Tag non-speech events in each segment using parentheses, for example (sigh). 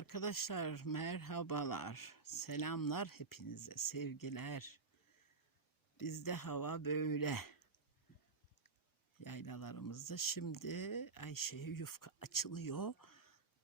Arkadaşlar merhabalar. Selamlar hepinize. Sevgiler. Bizde hava böyle. Yaylalarımızda şimdi Ayşe'ye yufka açılıyor.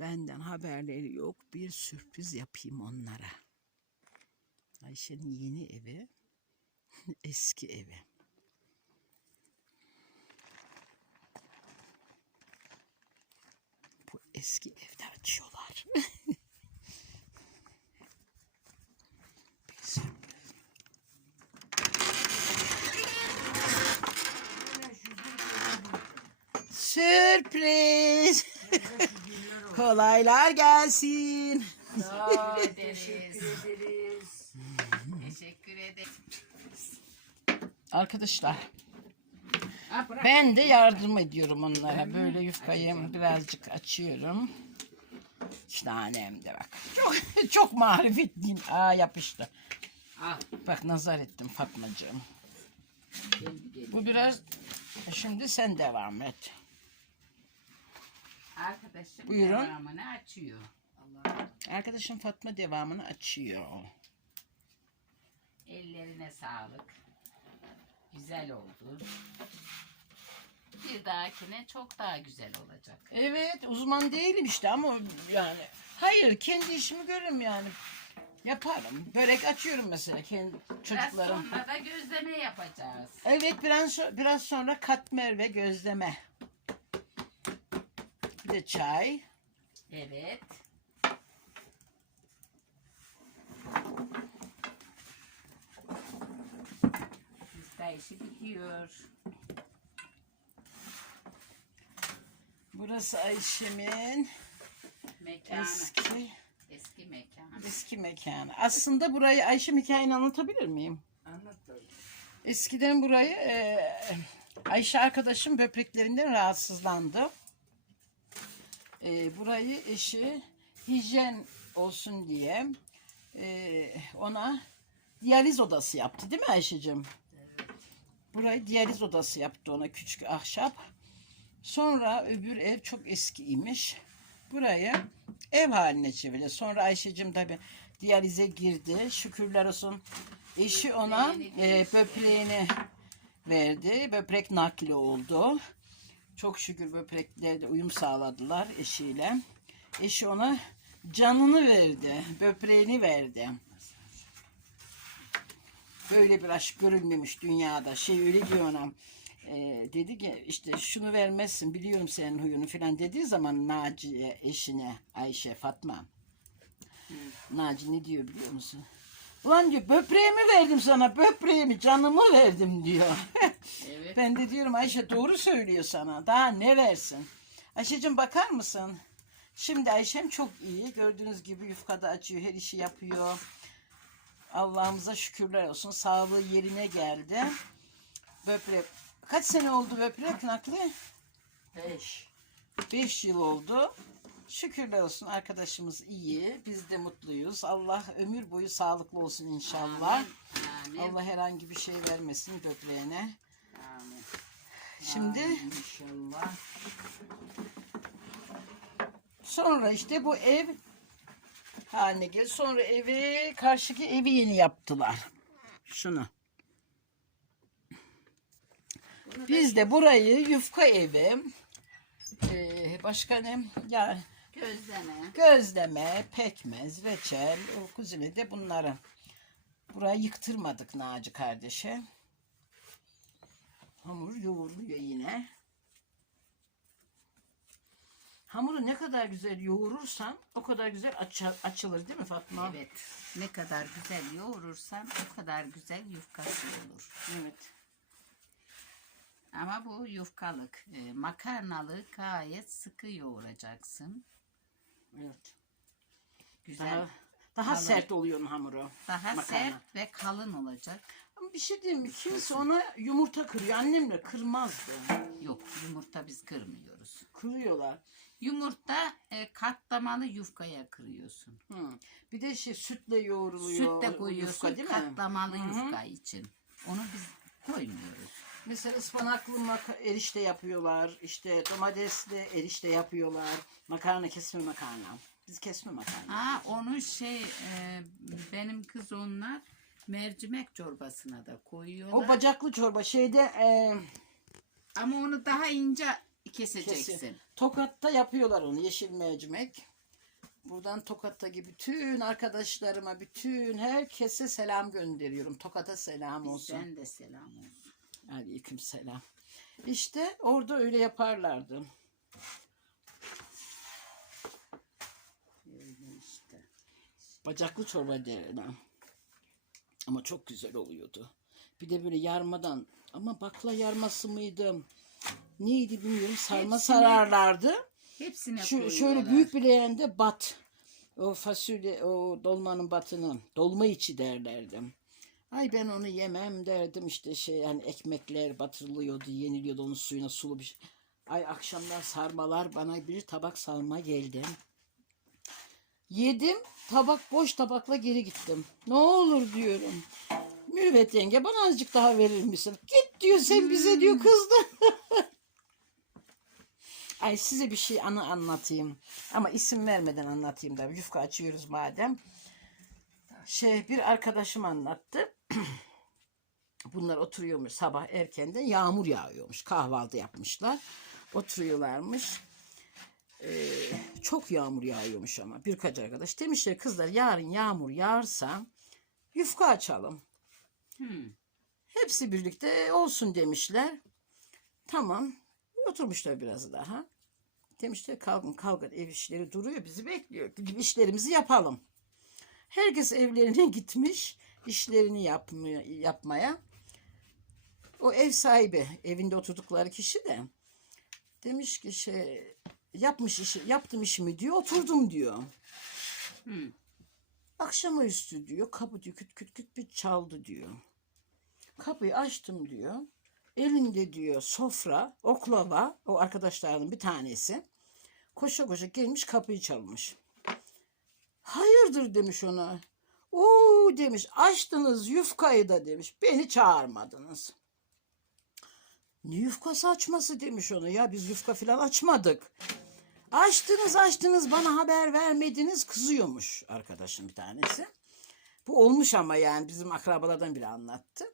Benden haberleri yok. Bir sürpriz yapayım onlara. Ayşe'nin yeni evi. (laughs) Eski evi. Bu eski evde açıyorlar. Sürpriz. (laughs) Kolaylar gelsin. Sağ ederiz. Teşekkür ederiz. Arkadaşlar. Ben de yardım ediyorum onlara. Böyle yufkayı birazcık açıyorum. İşte annem de bak. Çok, (laughs) çok marifetliyim. Aa yapıştı. Al. Bak nazar ettim Fatmacığım. Bu biraz şimdi sen devam et. Arkadaşım Buyurun. devamını açıyor. Arkadaşım Fatma devamını açıyor. Ellerine sağlık. Güzel oldu. Bir dahakine çok daha güzel olacak. Evet uzman değilim işte ama yani hayır kendi işimi görürüm yani. Yaparım. Börek açıyorum mesela kendi Biraz çocuklarım. sonra da gözleme yapacağız. Evet biraz, biraz sonra katmer ve gözleme. Bir de çay. Evet. İşi bitiyor. Burası Ayşem'in Mekanı. eski Eski mekan. eski mekanı. Aslında burayı Ayşem hikayeni anlatabilir miyim? Anlat Eskiden burayı e, Ayşe arkadaşım böbreklerinden rahatsızlandı. E, burayı eşi hijyen olsun diye e, ona diyaliz odası yaptı değil mi Ayşe'cim? Burayı diyaliz odası yaptı ona küçük ahşap. Sonra öbür ev çok eskiymiş. Burayı ev haline çevirdi. Sonra Ayşe'cim tabi diyalize girdi. Şükürler olsun eşi ona e, böbreğini verdi. Böbrek nakli oldu. Çok şükür böbreklerle uyum sağladılar eşiyle. Eşi ona canını verdi. Böbreğini verdi. Böyle bir aşk görülmemiş dünyada. Şey öyle diyor ona. e, dedi ki işte şunu vermezsin biliyorum senin huyunu falan dediği zaman Naciye eşine Ayşe Fatma. Naci ne diyor biliyor musun? Ulan diyor böbreğimi verdim sana böbreğimi canımı verdim diyor. (laughs) Evet. ben de diyorum Ayşe doğru söylüyor sana daha ne versin? Ayşe'cim bakar mısın? Şimdi Ayşem çok iyi gördüğünüz gibi yufkada açıyor her işi yapıyor. Allah'ımıza şükürler olsun sağlığı yerine geldi. Böbrek kaç sene oldu böbrek nakli? Beş. 5 yıl oldu. Şükürler olsun arkadaşımız iyi. Biz de mutluyuz. Allah ömür boyu sağlıklı olsun inşallah. Amin. Allah herhangi bir şey vermesin böbreğine. Amin. Şimdi İnşallah. sonra işte bu ev haline geldi. Sonra evi karşıki evi yeni yaptılar. Şunu. Biz de burayı yufka evi eee, başka ne? Ya Gözleme. Gözleme, pekmez, reçel, o kuzine de bunları. Burayı yıktırmadık Naci kardeşe. Hamur yoğuruluyor yine. Hamuru ne kadar güzel yoğurursan o kadar güzel aça- açılır değil mi Fatma? Evet. Ne kadar güzel yoğurursan o kadar güzel yufkası olur. Evet. Ama bu yufkalık. E, makarnalı gayet sıkı yoğuracaksın. evet. Güzel. Daha, Daha, daha Kalın. sert oluyor hamuru. Makarna. sert ve kalın olacak. Ama bir şey diyeyim mi? Kimse ona yumurta kırıyor. Annemle kırmazdı. Yok yumurta biz kırmıyoruz. Kırıyorlar. Yumurta e, katlamalı yufkaya kırıyorsun. Hı. Bir de şey sütle yoğruluyor. Süt de koyuyorsun yufka, değil mi? katlamalı Hı hı. yufka için. Onu biz koymuyoruz. Mesela ıspanaklı maka- erişte yapıyorlar. İşte domatesli erişte yapıyorlar. Makarna kesme makarna. Biz kesme makarna. Ha onu şey e, benim kız onlar mercimek çorbasına da koyuyorlar. O bacaklı çorba şeyde e, Ama onu daha ince keseceksin. kesin. Tokat'ta yapıyorlar onu yeşil mercimek. Buradan Tokat'taki bütün arkadaşlarıma, bütün herkese selam gönderiyorum. Tokat'a selam olsun. Bizden de selam olsun. Aleyküm selam. İşte orada öyle yaparlardı. Öyle işte. Bacaklı çorba derler. Ama çok güzel oluyordu. Bir de böyle yarmadan ama bakla yarması mıydı? Neydi bilmiyorum. Sarma Hepsine sararlardı. Hepsine Şu, koyuyorlar. şöyle büyük bir leğende bat. O fasulye, o dolmanın batını, dolma içi derlerdi. Ay ben onu yemem derdim işte şey yani ekmekler batırılıyordu, yeniliyordu onun suyuna sulu bir şey. Ay akşamdan sarmalar bana bir tabak sarma geldi. Yedim, tabak boş tabakla geri gittim. Ne olur diyorum. Mürvet yenge bana azıcık daha verir misin? Git diyor sen bize diyor kızdın. (laughs) Ay size bir şey anı anlatayım. Ama isim vermeden anlatayım da yufka açıyoruz madem. Şey bir arkadaşım anlattı. (clears throat) Bunlar oturuyormuş sabah erkenden yağmur yağıyormuş. Kahvaltı yapmışlar. Oturuyorlarmış. Ee, çok yağmur yağıyormuş ama birkaç arkadaş. Demişler kızlar yarın yağmur yağarsa yufka açalım. Hmm. Hepsi birlikte olsun demişler. Tamam. Oturmuşlar biraz daha. Demişler kalkın kalkın ev işleri duruyor bizi bekliyor. Gidip işlerimizi yapalım. Herkes evlerine (laughs) gitmiş işlerini yapmaya, yapmaya. O ev sahibi evinde oturdukları kişi de demiş ki şey yapmış işi yaptım işimi diyor oturdum diyor. Hmm. Akşamüstü diyor kapı diyor küt küt küt bir çaldı diyor. Kapıyı açtım diyor. Elinde diyor sofra, oklava, o arkadaşlarının bir tanesi. Koşa koşa gelmiş kapıyı çalmış. Hayırdır demiş ona. Oo demiş açtınız yufkayı da demiş. Beni çağırmadınız. Ne yufkası açması demiş ona ya biz yufka falan açmadık. Açtınız açtınız bana haber vermediniz kızıyormuş arkadaşım bir tanesi. Bu olmuş ama yani bizim akrabalardan biri anlattı.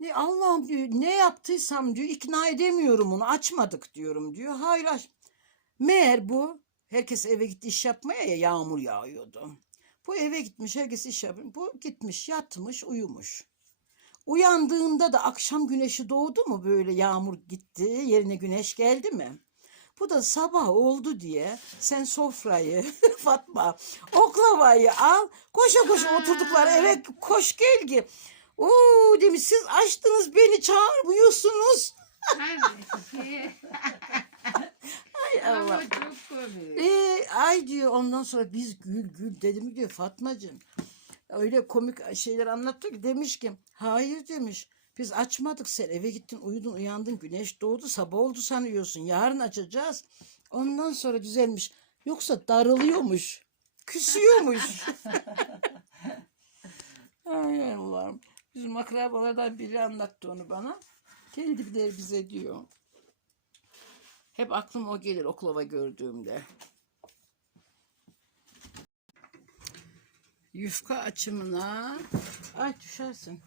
Ne Allah'ım diyor ne yaptıysam diyor ikna edemiyorum onu açmadık diyorum diyor. Hayır aç. Meğer bu herkes eve gitti iş yapmaya ya yağmur yağıyordu. Bu eve gitmiş herkes iş yapıyor. Bu gitmiş yatmış uyumuş. Uyandığında da akşam güneşi doğdu mu böyle yağmur gitti yerine güneş geldi mi? Bu da sabah oldu diye sen sofrayı (laughs) Fatma oklavayı al koşa koşa oturdukları eve koş gel ki. Oo demiş siz açtınız beni çağırmıyorsunuz. (laughs) Allah. çok komik. Ee, ay diyor ondan sonra biz gül gül dedim diyor Fatmacığım. Öyle komik şeyler anlattı ki demiş ki hayır demiş. Biz açmadık sen eve gittin uyudun uyandın güneş doğdu sabah oldu sanıyorsun yarın açacağız. Ondan sonra düzelmiş. Yoksa darılıyormuş. Küsüyormuş. (laughs) Ay Allah'ım. Bizim akrabalardan biri anlattı onu bana. De bize diyor. Hep aklım o gelir oklava gördüğümde. Yufka açımına ay düşersin.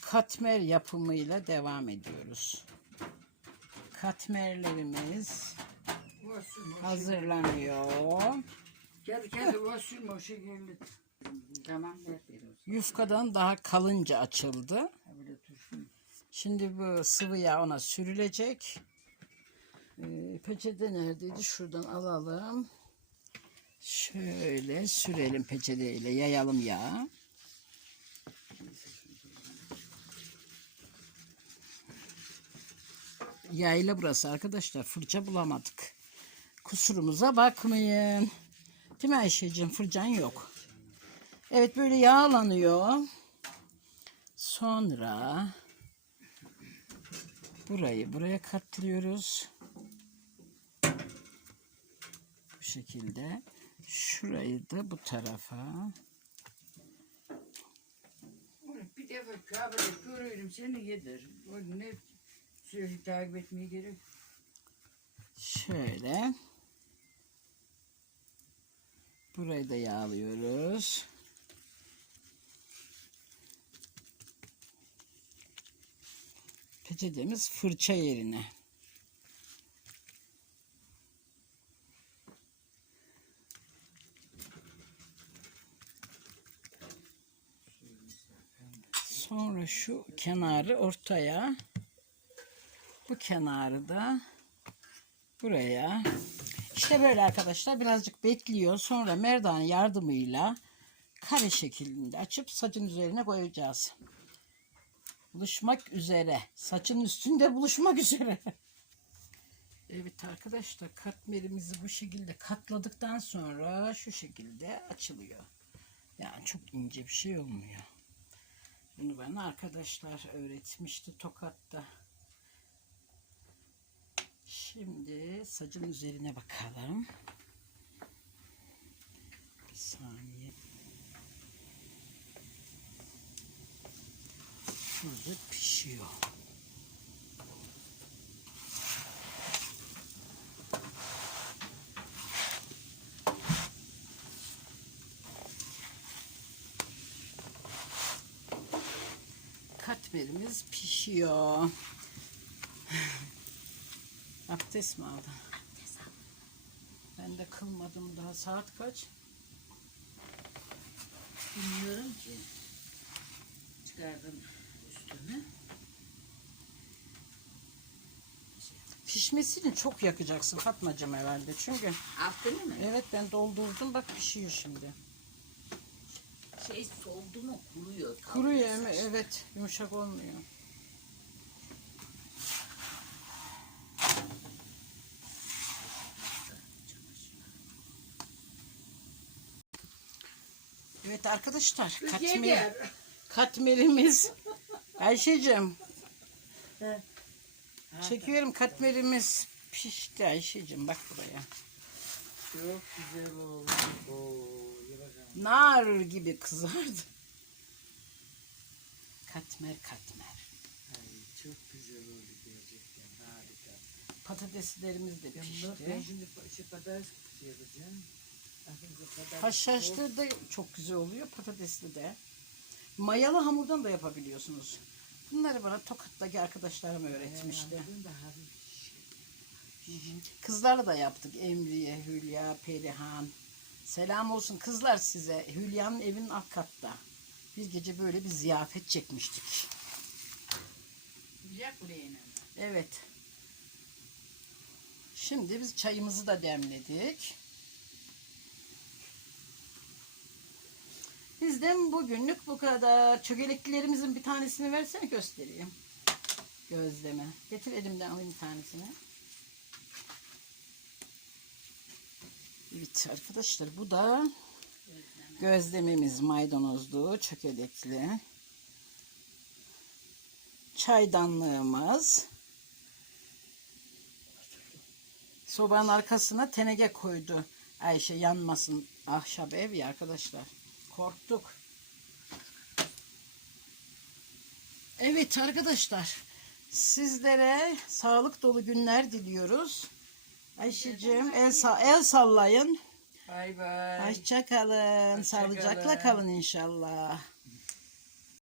Katmer yapımıyla devam ediyoruz. Katmerlerimiz hazırlanıyor. Kendi kendi başım o şekilde. Tamam. Yufkadan daha kalınca açıldı. Şimdi bu sıvı yağ ona sürülecek. Ee, peçete neredeydi? Şuradan alalım. Şöyle sürelim peçeteyle yayalım yağı. Yayla burası arkadaşlar. Fırça bulamadık. Kusurumuza bakmayın. Değil mi Ayşe'cim? Fırçan yok. Evet böyle yağlanıyor. Sonra burayı buraya katlıyoruz. Bu şekilde. Şurayı da bu tarafa. Bir defa Kabe'de görüyorum seni yedir. Ne sürekli takip etmeye gerek. Şöyle. Burayı da yağlıyoruz. Peçetemiz fırça yerine. Sonra şu kenarı ortaya. Bu kenarı da buraya. İşte böyle arkadaşlar birazcık bekliyor. Sonra merdan yardımıyla kare şeklinde açıp saçın üzerine koyacağız. Buluşmak üzere. Saçın üstünde buluşmak üzere. Evet arkadaşlar katmerimizi bu şekilde katladıktan sonra şu şekilde açılıyor. Yani çok ince bir şey olmuyor. Bunu bana arkadaşlar öğretmişti Tokat'ta. Şimdi sacın üzerine bakalım. Bir saniye. Şurada pişiyor. Katmerimiz pişiyor. (sighs) Abdest mi aldın? Abdest Ben de kılmadım daha. Saat kaç? Bilmiyorum ki. Çıkardım üstünü. Pişmesini çok yakacaksın Fatmacığım herhalde. Çünkü Altını mı? evet ben doldurdum bak pişiyor şimdi. Şey soldu mu kuruyor. Kuruyor ama evet yumuşak olmuyor. Evet arkadaşlar katmer, katmerimiz Ayşe'cim çekiyorum katmerimiz pişti Ayşe'cim bak buraya. Çok güzel oldu. Oo, yapacağım. Nar gibi kızardı. Katmer katmer. Ay, çok güzel oldu gerçekten. Harika. Patateslerimiz de ben pişti. şimdi şey patates şey yapacağım. Aslında patates- Haşhaşlı da çok güzel oluyor. Patatesli de. Mayalı hamurdan da yapabiliyorsunuz. Bunları bana Tokat'taki arkadaşlarım öğretmişti. Kızlarla da yaptık. Emriye, Hülya, Perihan. Selam olsun kızlar size. Hülya'nın evinin alt katta. Bir gece böyle bir ziyafet çekmiştik. Güzel buraya inanın. Evet. Şimdi biz çayımızı da demledik. Bizden bugünlük bu kadar. Çökeleklilerimizin bir tanesini versene göstereyim. Gözleme. Getir elimden alayım bir tanesini. Evet arkadaşlar bu da gözlememiz maydanozlu, çökelekli. Çaydanlığımız. Sobanın arkasına teneke koydu. Ayşe yanmasın ahşap ev ya arkadaşlar. Korktuk. Evet arkadaşlar. Sizlere sağlık dolu günler diliyoruz. Ayşe'cim el, sa- el sallayın. Bay bay. Hoşça kalın. Sağlıcakla kalın. kalın inşallah.